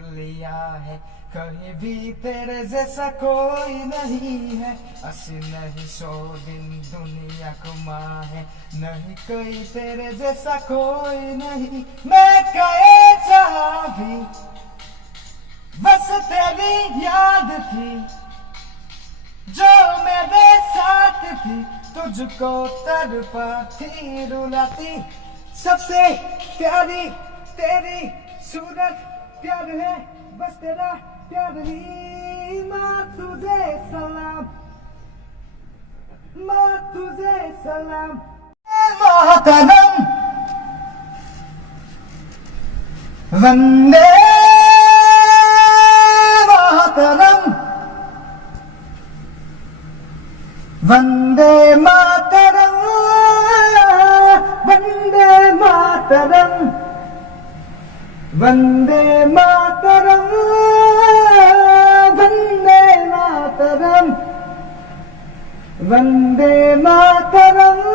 लिया है, कहीं भी तेरे जैसा कोई नहीं है। 80 नहीं 100 दिन दुनिया घुमा है, नहीं कोई तेरे जैसा कोई नहीं। मैं कहे जहाँ भी बस तेरी याद थी, जो मेरे साथ थी, तुझको तड़पाती रुलाती। सबसे प्यारी तेरी सूरत, प्यार है बस तेरा प्यार ही। माँ तुझे सलाम, माँ तुझे सलाम। मोहतरम वंदे मातरम, वंदे मातरम, वंदे मातरम, वंदे मातरम, वंदे मातरम, वंदे मातरम।